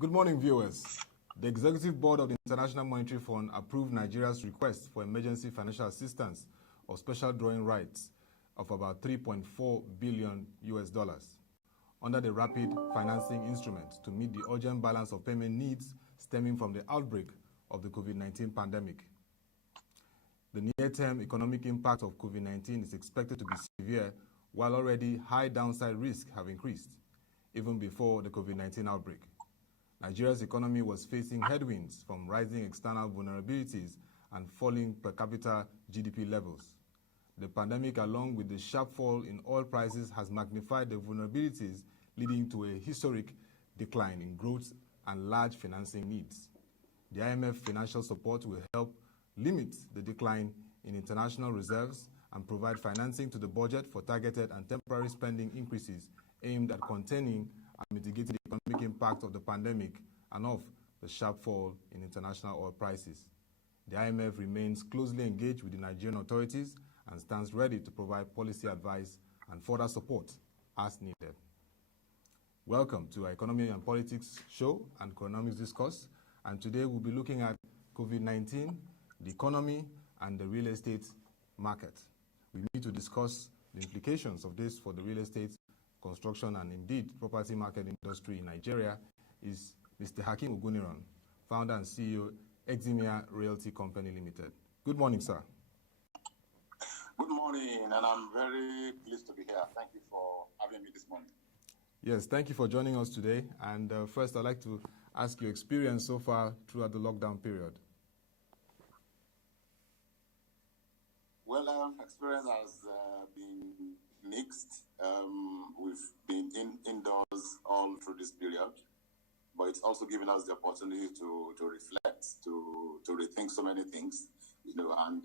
Good morning, viewers. The Executive Board of the International Monetary Fund approved Nigeria's request for emergency financial assistance or special drawing rights of about $3.4 billion under the rapid financing instrument to meet the urgent balance of payment needs stemming from the outbreak of the COVID-19 pandemic. The near-term economic impact of COVID-19 is expected to be severe, while already high downside risks have increased, even before the COVID-19 outbreak. Nigeria's economy was facing headwinds from rising external vulnerabilities and falling per capita GDP levels. The pandemic, along with the sharp fall in oil prices, has magnified the vulnerabilities, leading to a historic decline in growth and large financing needs. The IMF financial support will help limit the decline in international reserves and provide financing to the budget for targeted and temporary spending increases aimed at containing and mitigating the economic impact of the pandemic and of the sharp fall in international oil prices. The IMF remains closely engaged with the Nigerian authorities and stands ready to provide policy advice and further support as needed. Welcome to our Economy and Politics show and Economics Discourse, and today we'll be looking at COVID-19, the economy, and the real estate market. We need to discuss the implications of this for the real estate, construction, and indeed property market industry in Nigeria is Mr. Hakeem Ogunniran, founder and CEO, Eximia Realty Company Limited. Good morning, sir. Good morning, and I'm very pleased to be here. Thank you for having me this morning. Yes, thank you for joining us today. And first, I'd like to ask your experience so far throughout the lockdown period. Well, experience has been mixed. We've been indoors all through this period, but it's also given us the opportunity to reflect, to rethink so many things, and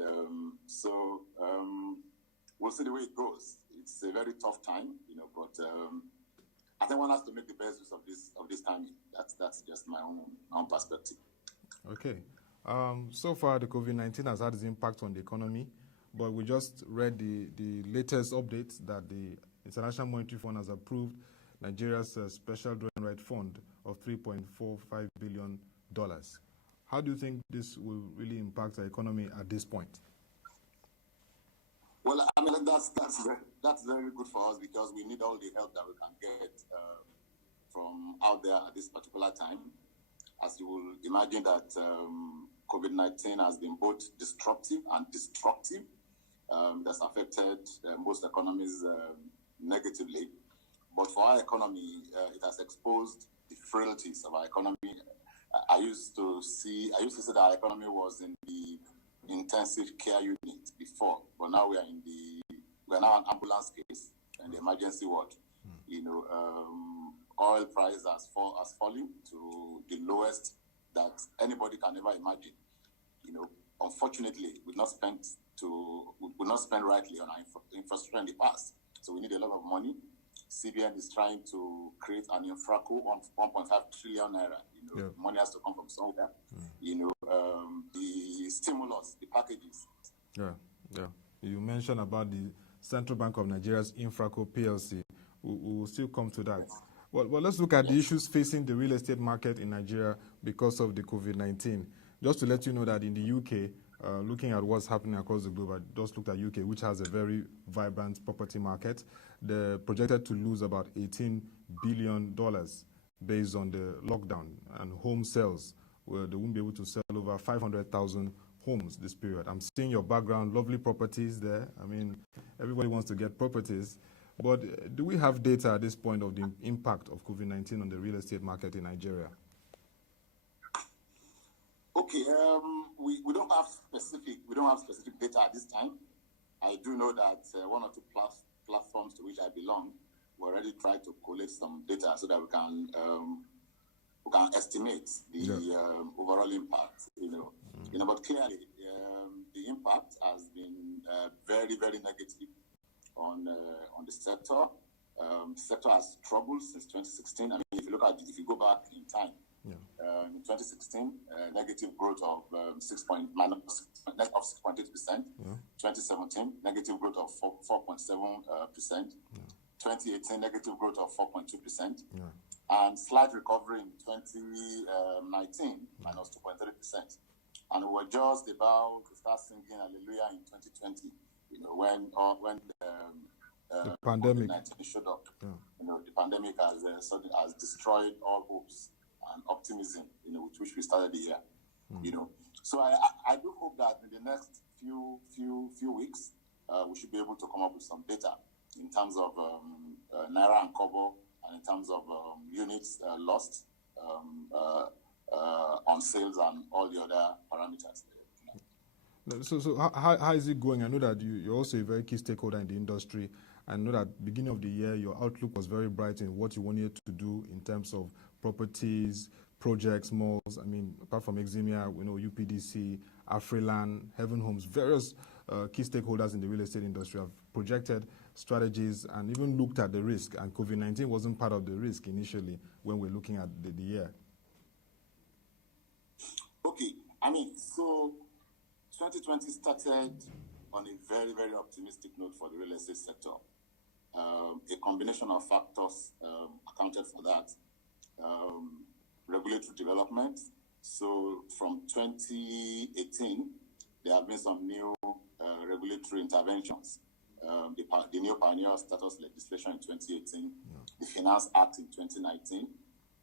we'll see the way it goes. It's a very tough time, but I think one has to make the best use of this time. That's just my own perspective. Okay. So far, the COVID-19 has had its impact on the economy, but we just read the latest updates that the International Monetary Fund has approved Nigeria's Special Drawing Right Fund of $3.45 billion. How do you think this will really impact the economy at this point? Well, I mean, that's very good for us because we need all the help that we can get from out there at this particular time. As you will imagine that COVID-19 has been both disruptive and destructive. That's affected most economies negatively. But for our economy, it has exposed the frailties of our economy. I used to say that our economy was in the intensive care unit before, but now we are now an ambulance case in the emergency ward. Oil price has fallen to the lowest that anybody can ever imagine. Unfortunately, we've not spent rightly on our infrastructure in the past, so we need a lot of money. CBN is trying to create an infraco on 1.5 trillion naira. Money has to come from somewhere. The stimulus, the packages. Yeah. You mentioned about the Central Bank of Nigeria's Infraco PLC. We will still come to that. Well, let's look at the issues facing the real estate market in Nigeria because of the COVID-19. Just to let you know that in the UK, looking at what's happening across the globe, I just looked at UK, which has a very vibrant property market. They're projected to lose about $18 billion based on the lockdown, and home sales, where they won't be able to sell over 500,000 homes this period. I'm seeing your background, lovely properties there. I mean, everybody wants to get properties. But do we have data at this point of the impact of COVID-19 on the real estate market in Nigeria? Okay, we don't have specific data at this time. I do know that one or two platforms to which I belong, we already tried to collect some data so that we can estimate the overall impact. But clearly the impact has been very, very negative on the sector. The sector has struggled since 2016. I mean, if you go back in time. In 2016, negative growth of 6.8%. 2017, negative growth of 4.7%. 2018, negative growth of 4.2%. and slight recovery in 2019, minus 2.3%. And we were just about to start singing hallelujah in 2020, when the pandemic COVID-19 showed up. Yeah. The pandemic has destroyed all hopes and optimism, with which we started the year. So I do hope that in the next few weeks, we should be able to come up with some data in terms of Naira and Kobo, and in terms of units lost on sales and all the other parameters. So how is it going? I know that you're also a very key stakeholder in the industry. I know that beginning of the year, your outlook was very bright in what you wanted to do in terms of properties, projects, malls. I mean, apart from Eximia, UPDC, Afriland, Heaven Homes, various key stakeholders in the real estate industry have projected strategies and even looked at the risk. And COVID-19 wasn't part of the risk initially when we're looking at the year. Okay, so 2020 started on a very, very optimistic note for the real estate sector. A combination of factors accounted for that. Regulatory development. So from 2018, there have been some new regulatory interventions. The new Pioneer Status legislation in 2018, the Finance Act in 2019,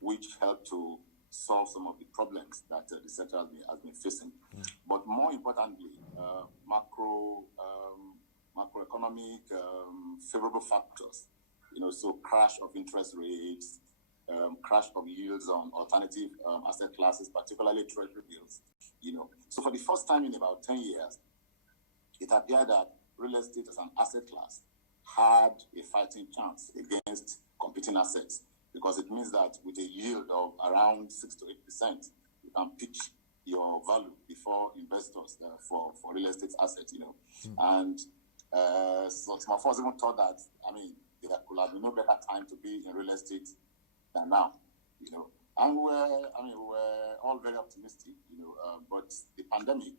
which helped to solve some of the problems that the sector has been facing. But more importantly, macroeconomic favorable factors, so crash of interest rates, crash of yields on alternative asset classes, particularly treasury bills. So for the first time in about 10 years, it appeared that real estate as an asset class had a fighting chance against competing assets, because it means that with a yield of around 6 to 8%, you can pitch your value before investors for real estate assets, And so some of us even thought that, there could have been no better time to be in real estate than now, And we were all very optimistic, but the pandemic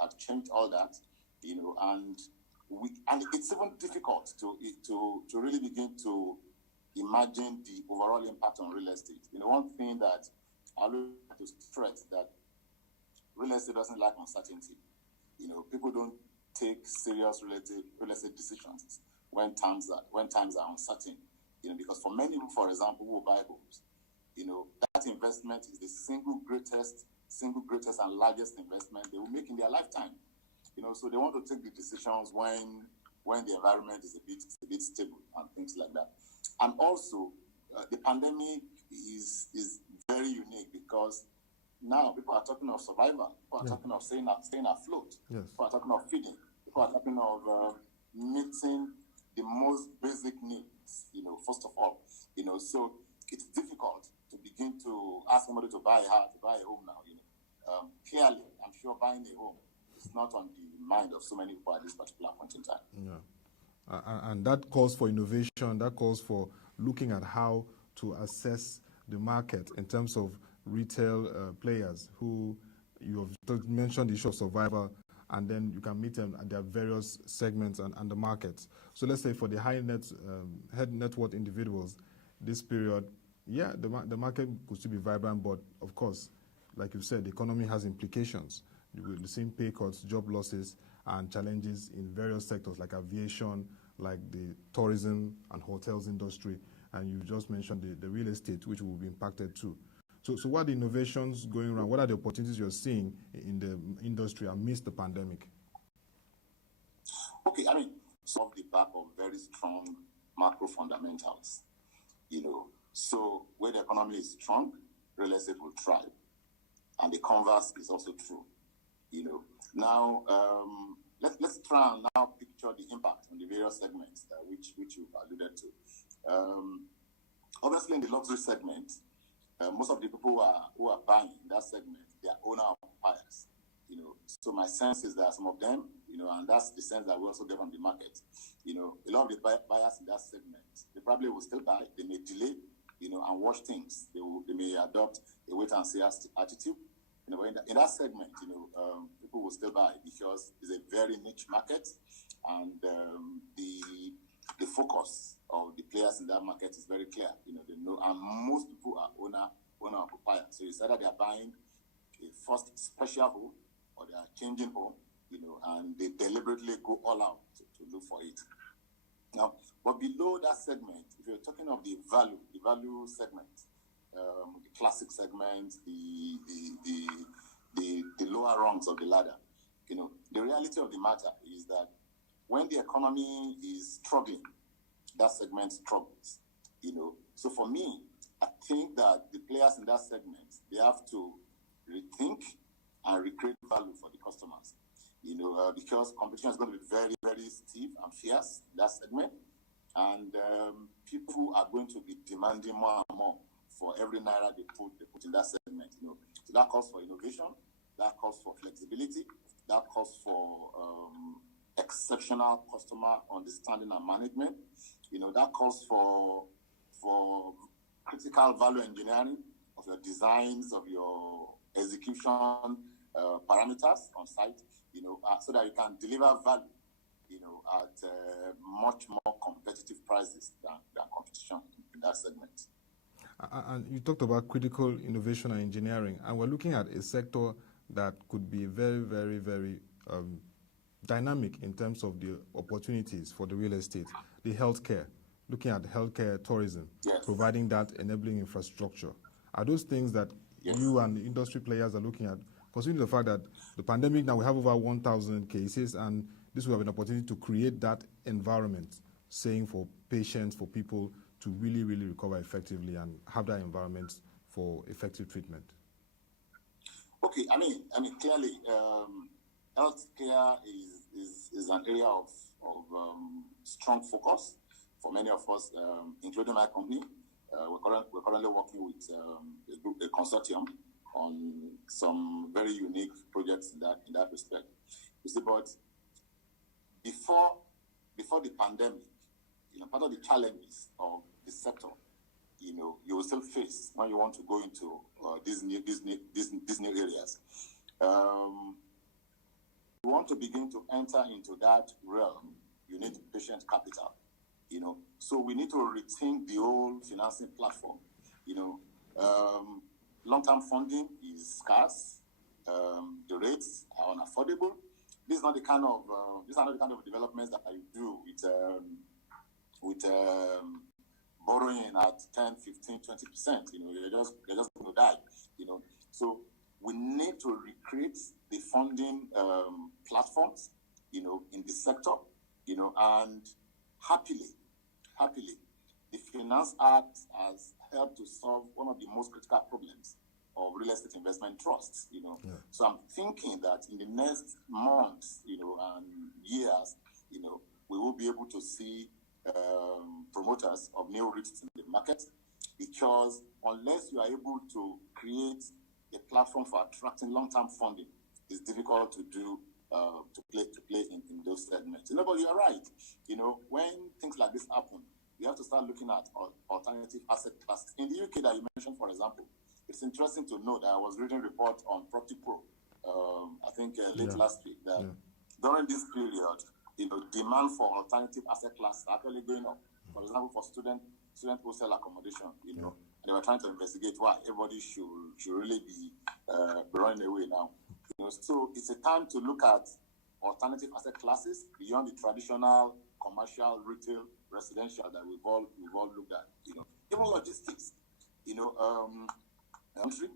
had changed all that, and it's even difficult to really begin to imagine the overall impact on real estate. One thing that I would like to stress that real estate doesn't like uncertainty. People don't take serious real estate decisions when times are uncertain. Because for many people, for example, who buy homes, that investment is the single greatest and largest investment they will make in their lifetime. So they want to take the decisions when the environment is a bit stable and things like that. And also, the pandemic is very unique because now people are talking of survival. People are talking of staying afloat. Yes. People are talking of feeding. People are talking of meeting the most basic needs, first of all. So it's difficult to begin to ask somebody to buy a house, to buy a home now. Clearly, I'm sure buying a home is not on the mind of so many people at this particular point in time. Yeah. And that calls for innovation, that calls for looking at how to assess the market in terms of retail players who you have mentioned the issue of survival, and then you can meet them at their various segments and the markets. So let's say for the high net worth individuals, this period, the market could still be vibrant, but of course, like you said, the economy has implications. We're seeing pay cuts, job losses, and challenges in various sectors like aviation, like the tourism and hotels industry, and you just mentioned the real estate, which will be impacted too. So what are the innovations going around? What are the opportunities you're seeing in the industry amidst the pandemic? Okay, off the back of very strong macro fundamentals, So where the economy is strong, real estate will thrive. And the converse is also true, Now, let's try and now picture the impact on the various segments which you've alluded to. Obviously, in the luxury segment, most of the people who are buying in that segment, they are owner-occupiers. So my sense is that some of them, and that's the sense that we also get from the market. A lot of the buyers in that segment, they probably will still buy. They may delay, and watch things. They may adopt a wait-and-see attitude. In that segment, people will still buy because it's a very niche market, and the the focus of the players in that market is very clear. They know, and most people are owner occupier. So it's either they are buying a first special home or they are changing home, and they deliberately go all out to look for it. Now, but below that segment, if you're talking of the value segment, the classic segment, the lower rungs of the ladder, the reality of the matter is that when the economy is struggling, that segment struggles. So for me, I think that the players in that segment, they have to rethink and recreate value for the customers. Because competition is going to be very, very stiff and fierce in that segment, and people are going to be demanding more and more for every naira they put in that segment. So that calls for innovation, that calls for flexibility, that calls for exceptional customer understanding and management. That calls for critical value engineering of your designs, of your execution parameters on site, so that you can deliver value, at much more competitive prices than competition in that segment. And you talked about critical innovation and engineering, and we're looking at a sector that could be very, very, very dynamic in terms of the opportunities for the real estate, the healthcare, looking at healthcare tourism, yes, providing that enabling infrastructure. Are those things that yes, you and the industry players are looking at, considering the fact that the pandemic, now we have over 1,000 cases, and this will have an opportunity to create that environment, saying for patients, for people to really, really recover effectively and have that environment for effective treatment? Okay, I mean, clearly, healthcare is an area of strong focus for many of us, including my company. We're currently working with a consortium on some very unique projects in that respect. You see, but before the pandemic, part of the challenges of the sector, you will still face when you want to go into these new areas. You want to begin to enter into that realm, you need patient capital. So we need to rethink the whole financing platform. Long-term funding is scarce. The rates are unaffordable. These are not the kind of developments that you do with borrowing at 10, 15, 20%. They're just going to die. So we need to recreate the funding platforms, in the sector, and happily, the Finance Act has helped to solve one of the most critical problems of real estate investment trusts, Yeah. So I'm thinking that in the next months, and years, we will be able to see promoters of new REITs in the market, because unless you are able to create a platform for attracting long-term funding, it's difficult to do to play in those segments. But you're right. When things like this happen, you have to start looking at alternative asset classes. In the UK that you mentioned, for example, it's interesting to know that I was reading a report on Property Pro, I think late last week, that during this period, demand for alternative asset classes are actually going up. For example, for student hostel accommodation, and they were trying to investigate why everybody should really be running away now. So it's a time to look at alternative asset classes beyond the traditional commercial, retail, residential that we've all looked at. Even logistics. Entry,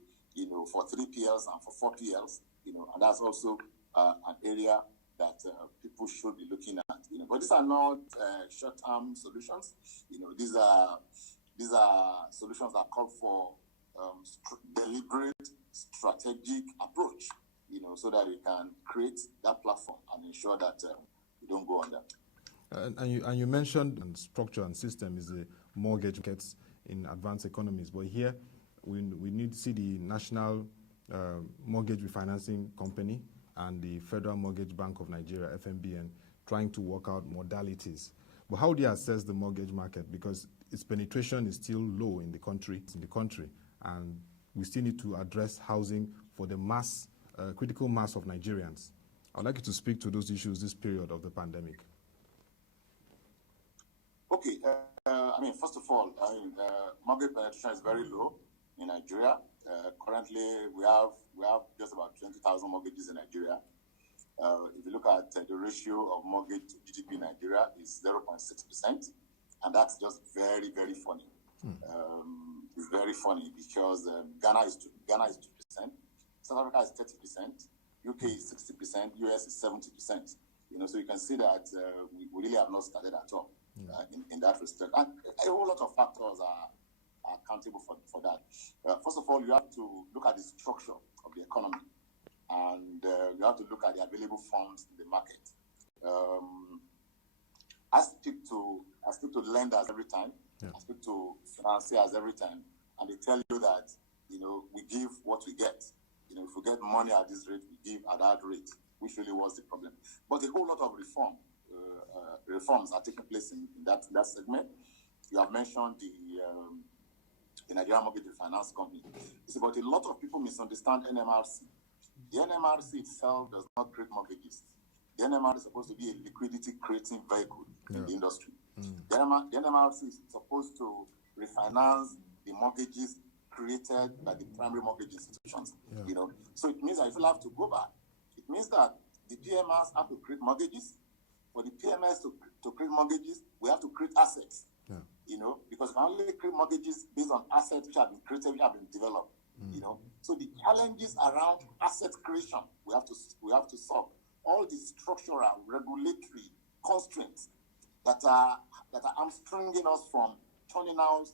for 3PLs and for 4PLs, and that's also an area that people should be looking at. But these are not short-term solutions. These are solutions that call for deliberate, strategic approach. So that we can create that platform and ensure that we don't go under. And you mentioned structure and system is the mortgage markets in advanced economies, but here we need to see the National Mortgage Refinancing Company and the Federal Mortgage Bank of Nigeria, FMBN, trying to work out modalities. But how do you assess the mortgage market? Because its penetration is still low in the country, and we still need to address housing for the critical mass of Nigerians. I'd like you to speak to those issues this period of the pandemic. Okay. First of all, mortgage penetration is very low in Nigeria. Currently, we have just about 20,000 mortgages in Nigeria. If you look at the ratio of mortgage to GDP in Nigeria is 0.6%, and that's just very, very funny. It's very funny because Ghana is 2%, South Africa is 30%, UK is 60%, US is 70%. So you can see that we really have not started at all in that respect. And a whole lot of factors are accountable for that. First of all, you have to look at the structure of the economy, and you have to look at the available funds in the market. I speak to lenders every time. I speak to financiers every time, and they tell you that we give what we get. If we get money at this rate, we give at that rate, which really was the problem. But a whole lot of reforms are taking place in that segment. You have mentioned the Nigerian Mortgage Finance Company. It's about a lot of people misunderstand NMRC. The NMRC itself does not create mortgages. The NMRC is supposed to be a liquidity creating vehicle in the industry. The NMRC is supposed to refinance the mortgages created by the primary mortgage institutions. So it means that if you have to go back, it means that the PMS have to create mortgages. For the PMS to create mortgages, we have to create assets. Because we can only create mortgages based on assets which have been created, which have been developed. So the challenges around asset creation we have to solve. All the structural regulatory constraints that are hamstringing us from turning out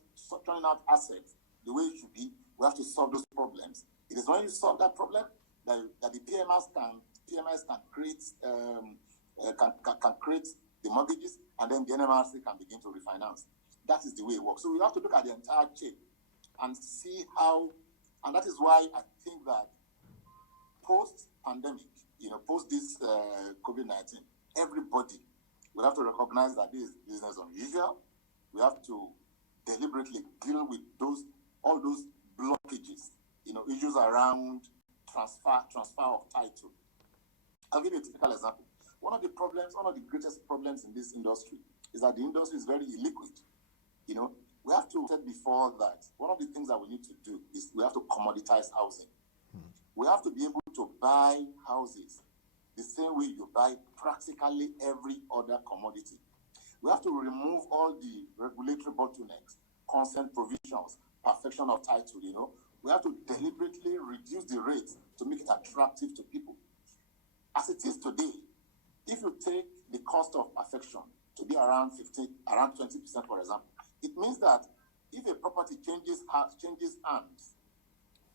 assets the way it should be, we have to solve those problems. It is when you solve that problem that the PMS can create can create the mortgages, and then the NMRC can begin to refinance. That is the way it works. So we have to look at the entire chain and see how, and that is why I think that post-pandemic, post this COVID-19, everybody will have to recognize that this is business unusual. We have to deliberately deal with all those blockages, issues around transfer of title. I'll give you a typical example. One of the greatest problems in this industry is that the industry is very illiquid. We have to said before that one of the things that we need to do is we have to commoditize housing. We have to be able to buy houses the same way you buy practically every other commodity. We have to remove all the regulatory bottlenecks, consent provisions, perfection of title. We have to deliberately reduce the rates to make it attractive to people. As it is today, if you take the cost of perfection to be around 20%, for example, it means that if a property changes hands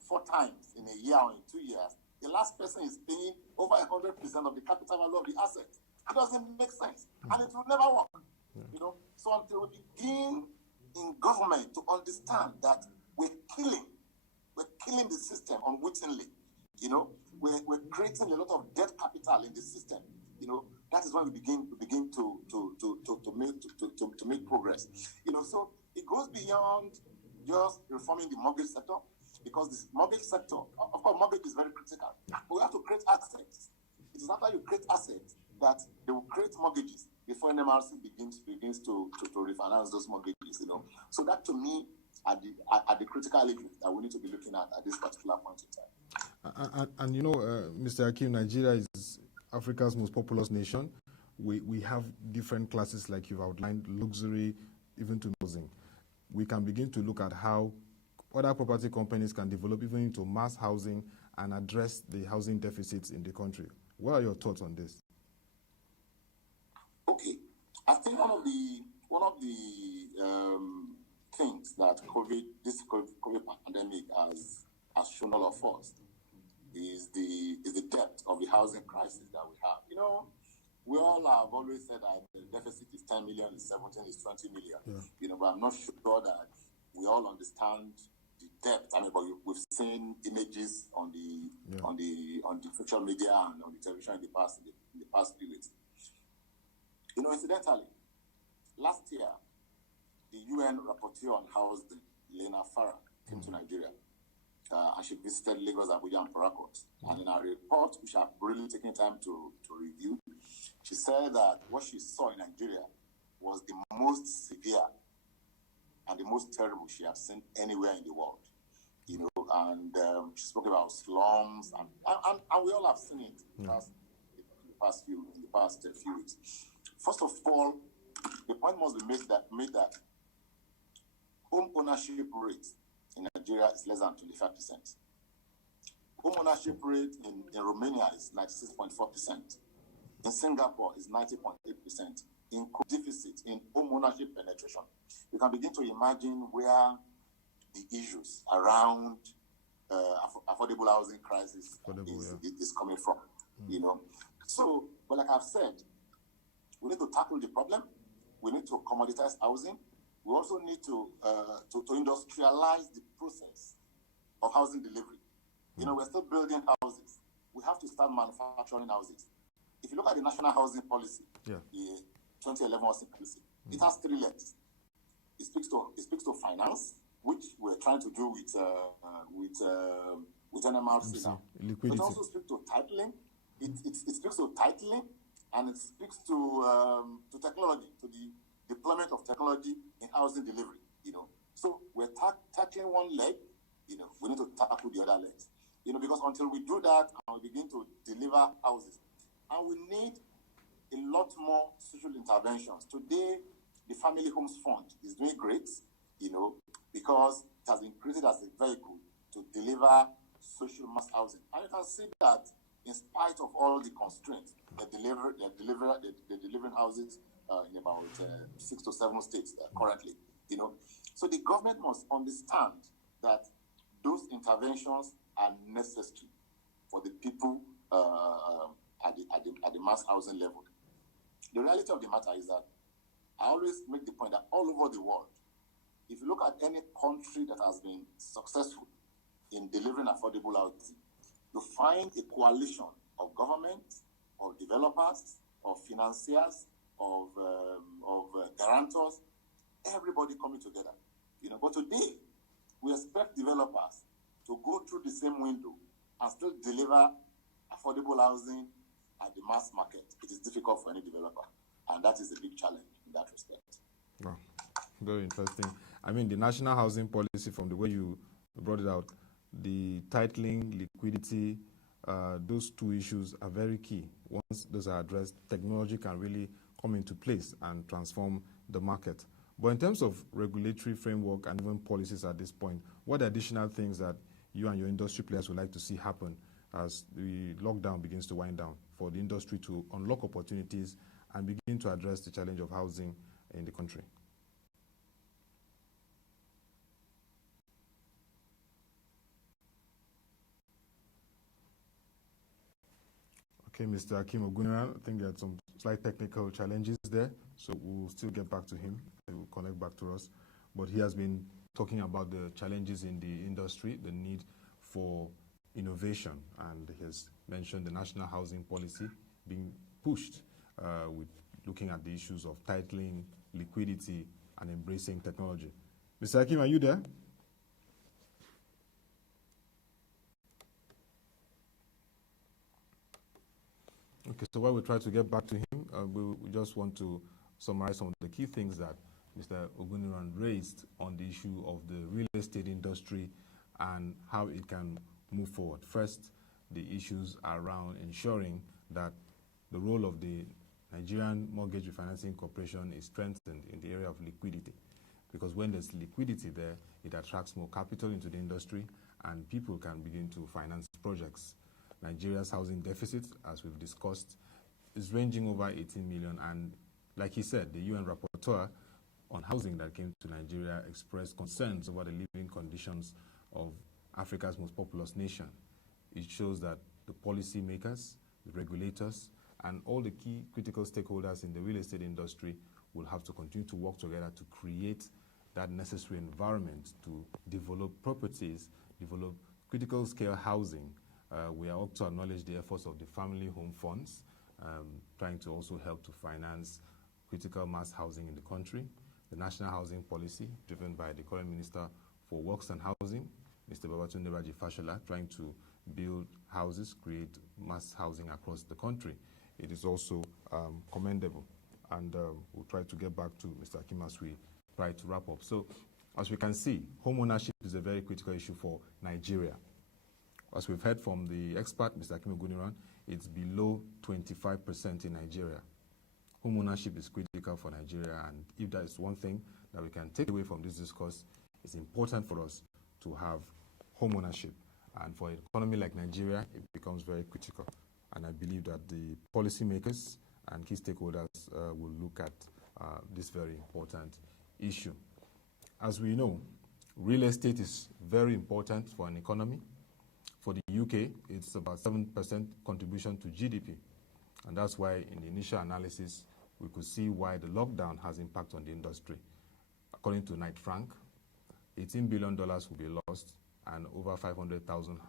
4 times in a year or in 2 years, the last person is paying over 100% of the capital value of the asset. It doesn't make sense, and it will never work. So until we begin in government to understand that we're killing the system unwittingly, we're creating a lot of debt capital in the system. That is when we begin to make progress. So it goes beyond just reforming the mortgage sector, because this mortgage sector, of course, mortgage is very critical. But we have to create assets. It is after you create assets that they will create mortgages before NMRC begins to refinance those mortgages. So that, to me, are the critical issues that we need to be looking at this particular point in time. And Mr. Hakeem, Nigeria is Africa's most populous nation. We have different classes, like you've outlined, luxury, even to housing. We can begin to look at how other property companies can develop even into mass housing and address the housing deficits in the country. What are your thoughts on this? Okay, I think one of the things that this COVID pandemic has shown all of us is the depth of the housing crisis that we have. We all have always said that the deficit is 10 million, is 17, is 20 million. But I'm not sure that we all understand the depth. But we've seen images on the social media and on the television in the past few weeks. Incidentally, last year, the UN rapporteur on housing, Lena Farah, came to Nigeria. And she visited Lagos, Abuja, and Port Harcourt. And in her report, which I've really taken time to review, she said that what she saw in Nigeria was the most severe and the most terrible she has seen anywhere in the world. And she spoke about slums, and we all have seen it in the past few weeks. First of all, the point must be made that home ownership rate in Nigeria is less than 25%. Home ownership rate in Romania is 96.4%. In Singapore is 90.8%. In deficit in home ownership penetration. You can begin to imagine where the issues around affordable housing crisis is coming from. So, but like I've said, we need to tackle the problem. We need to commoditize housing. We also need to industrialize the process of housing delivery. We're still building houses. We have to start manufacturing houses. If you look at the National Housing Policy, the 2011 Housing Policy, it has three legs. It speaks to finance, which we're trying to do with NMRC now. Liquidity. It also speaks to titling. It speaks to titling, and it speaks to technology, to the deployment of technology in housing delivery. So we're tackling one leg. We need to tackle the other legs. Because until we do that and we begin to deliver houses, and we need a lot more social interventions. Today, the Family Homes Fund is doing great, because it has been created as a vehicle to deliver social mass housing. And you can see that in spite of all the constraints, they're delivering houses in about 6 to 7 states currently. So the government must understand that those interventions are necessary for the people at the mass housing level. The reality of the matter is that I always make the point that all over the world, if you look at any country that has been successful in delivering affordable housing, you find a coalition of government, of developers, of financiers, of guarantors, everybody coming together. But today, we expect developers to go through the same window and still deliver affordable housing at the mass market. It is difficult for any developer, and that is a big challenge in that respect. Wow. Very interesting. I mean, the national housing policy, from the way you brought it out, the titling, liquidity, those two issues are very key. Once those are addressed, technology can really come into place and transform the market. But in terms of regulatory framework and even policies at this point, what additional things that you and your industry players would like to see happen as the lockdown begins to wind down for the industry to unlock opportunities and begin to address the challenge of housing in the country? Okay, Mr. Hakeem Ogunniran, I think there are some slight technical challenges there, so we'll still get back to him. He will connect back to us. But he has been talking about the challenges in the industry, the need for innovation, and he has mentioned the national housing policy being pushed with looking at the issues of titling, liquidity, and embracing technology. Mr. Hakeem, are you there? Okay, so while we try to get back to him, we just want to summarize some of the key things that Mr. Ogunniran raised on the issue of the real estate industry and how it can move forward. First, the issues around ensuring that the role of the Nigerian Mortgage Refinancing Corporation is strengthened in the area of liquidity. Because when there's liquidity there, it attracts more capital into the industry and people can begin to finance projects. Nigeria's housing deficit, as we've discussed, is ranging over 18 million. And like he said, the UN rapporteur on housing that came to Nigeria expressed concerns over the living conditions of Africa's most populous nation. It shows that the policymakers, the regulators, and all the key critical stakeholders in the real estate industry will have to continue to work together to create that necessary environment to develop properties, develop critical scale housing. We are up to acknowledge the efforts of the family home funds, trying to also help to finance critical mass housing in the country. The national housing policy, driven by the current Minister for Works and Housing, Mr. Babatunde Raji Fashola, trying to build houses, create mass housing across the country. It is also commendable. and we'll try to get back to Mr. Hakeem as we try to wrap up. So, as we can see, home ownership is a very critical issue for Nigeria. As we've heard from the expert, Mr. Hakeem Ogunniran, it's below 25% in Nigeria. Home ownership is critical for Nigeria, and if there is one thing that we can take away from this discourse, it's important for us to have home ownership. And for an economy like Nigeria, it becomes very critical. And I believe that the policymakers and key stakeholders will look at this very important issue. As we know, real estate is very important for an economy. For the UK, it's about 7% contribution to GDP. And that's why in the initial analysis, we could see why the lockdown has impact on the industry. According to Knight Frank, $18 billion will be lost and over 500,000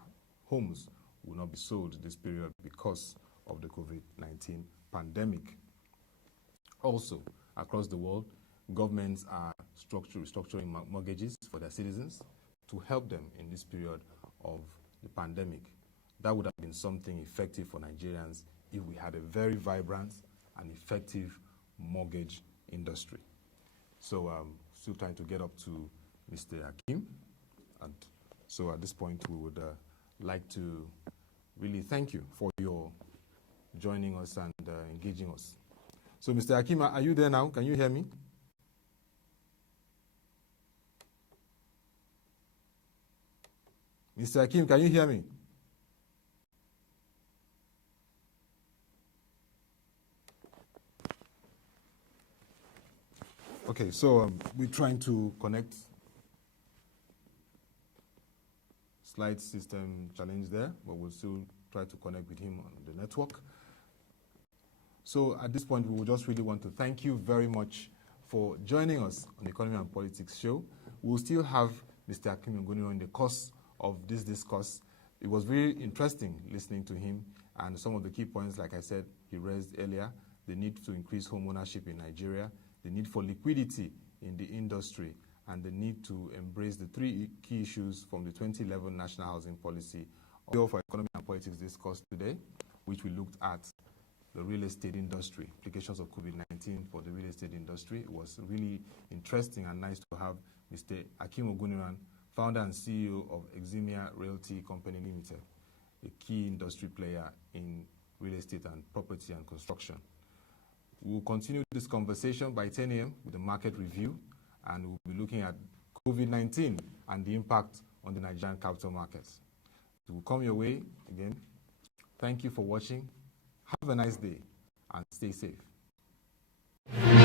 homes will not be sold this period because of the COVID-19 pandemic. Also, across the world, governments are restructuring mortgages for their citizens to help them in this period of the pandemic. That would have been something effective for Nigerians if we had a very vibrant and effective mortgage industry. So still trying to get up to Mr. Hakeem. And so at this point, we would like to really thank you for your joining us and engaging us. So Mr. Hakeem, are you there now? Can you hear me? Mr. Hakeem, can you hear me? Okay, so we're trying to connect. Slide system challenge there, but we'll still try to connect with him on the network. So at this point, we would just really want to thank you very much for joining us on the Economy and Politics show. We'll still have Mr. Hakeem Ogunniran in the course of this discourse. It was very interesting listening to him, and some of the key points, like I said, he raised earlier: the need to increase home ownership in Nigeria, the need for liquidity in the industry, and the need to embrace the three key issues from the 2011 National Housing Policy. For Economy and Politics Discourse today, which we looked at the real estate industry, implications of COVID-19 for the real estate industry. It was really interesting and nice to have Mr. Hakeem Ogunniran, founder and CEO of Eximia Realty Company Limited, a key industry player in real estate and property and construction. We'll continue this conversation by 10 a.m. with the market review, and we'll be looking at COVID-19 and the impact on the Nigerian capital markets. It will come your way again. Thank you for watching. Have a nice day and stay safe.